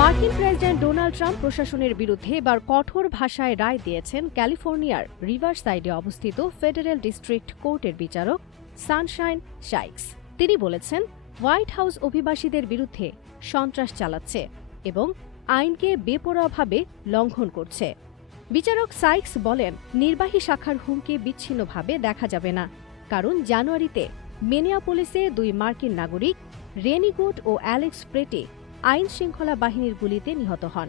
মার্কিন president Donald Trump প্রশাসনের বিরুদ্ধে এবার কঠোর ভাষায় রায় দিয়েছেন ক্যালিফোর্নিয়ার রিভারসাইডে অবস্থিত ফেডারেল ডিস্ট্রিক্ট কোর্টের বিচারক সানশাইন শাইকস। তিনি বলেছেন, হোয়াইট হাউস অভিবাসীদের বিরুদ্ধে সন্ত্রাস চালাচ্ছে এবং আইনকে বেপরোয়াভাবে লঙ্ঘন করছে। বিচারক সাইকস বলেন, নির্বাহী শাখার হুমকি বিচ্ছিন্নভাবে দেখা যাবে না, কারণ জানুয়ারিতে মিনিয়াপোলিসে 2 মার্কিন নাগরিক রেনি গুড ও অ্যালেক্স প্রেটি আইন শৃঙ্খলা বাহিনীর গুলিতে নিহত হন।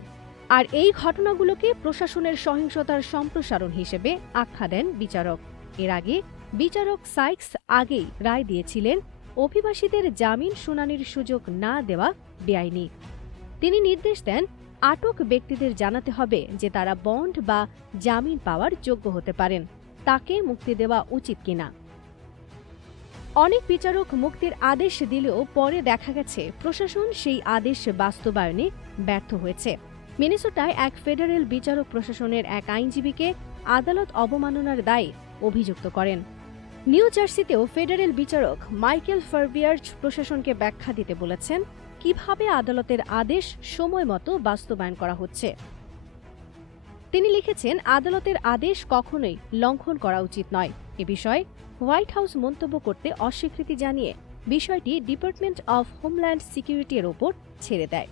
আর এই ঘটনাগুলোকে প্রশাসনের সহিংসতার সম্প্রসারণ হিসেবে আখ্যা দেন বিচারক। এর আগে বিচারক সাইকস আগেই রায় দিয়েছিলেন অভিবাসীদের জামিন শুনানির সুযোগ না দেওয়া বেআইনি। তিনি নির্দেশ দেন, আটক ব্যক্তিদের জানাতে হবে যে তারা বন্ড বা জামিন পাওয়ার যোগ্য হতে পারেন, তাকে মুক্তি দেওয়া উচিত কিনা। অনেক বিচারক মুক্তির আদেশ দিলেও পরে দেখা গেছে প্রশাসন সেই আদেশ বাস্তবায়নে ব্যর্থ হয়েছে। মিনেসোটায় এক ফেডারেল বিচারক প্রশাসনের এক আইনজীবীকে আদালত অবমাননার দায়ে অভিযুক্ত করেন। নিউ জার্সিতেও ফেডারেল বিচারক মাইকেল ফারবিয়ার্জ প্রশাসনকে ব্যাখ্যা দিতে বলেছেন কিভাবে আদালতের আদেশ সময় মতো বাস্তবায়ন করা হচ্ছে। তিনি লিখেছেন, আদালতের আদেশ কখনোই লঙ্ঘন করা উচিত নয়। এ বিষয়ে হোয়াইট হাউস মন্তব্য করতে অস্বীকৃতি জানিয়ে বিষয়টি ডিপার্টমেন্ট অফ হোমল্যান্ড সিকিউরিটির ওপর ছেড়ে দেয়।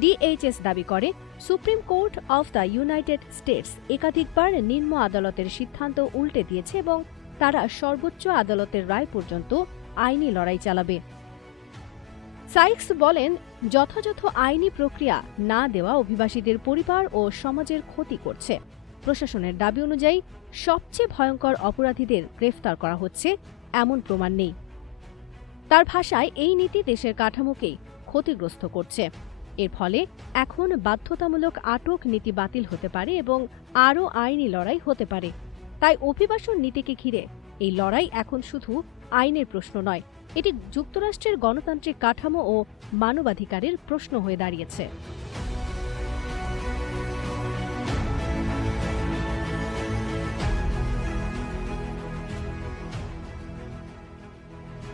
ডিএইচএস দাবি করে, supreme court of the United states একাধিকবার নিম্ন আদালতের সিদ্ধান্ত উল্টে দিয়েছে এবং তারা সর্বোচ্চ আদালতের রায় পর্যন্ত আইনি লড়াই চালাবে। সাইকস বলেন, যথাযথ আইনি প্রক্রিয়া না দেওয়া অভিবাসীদের পরিবার ও সমাজের ক্ষতি করছে। প্রশাসনের দাবি অনুযায়ী সবচেয়ে ভয়ঙ্কর অপরাধীদের গ্রেফতার করা হচ্ছে এমন প্রমাণ নেই। তার ভাষায়, এই নীতি দেশের কাঠামোকেই ক্ষতিগ্রস্ত করছে। এর ফলে এখন বাধ্যতামূলক আটক নীতি বাতিল হতে পারে এবং আরও আইনি লড়াই হতে পারে। তাই অভিবাসন নীতিকে ঘিরে এই লড়াই এখন শুধু আইনের প্রশ্ন নয়, এটি যুক্তরাষ্ট্রের গণতান্ত্রিক কাঠামো ও মানবাধিকারের প্রশ্ন হয়ে দাঁড়িয়েছে।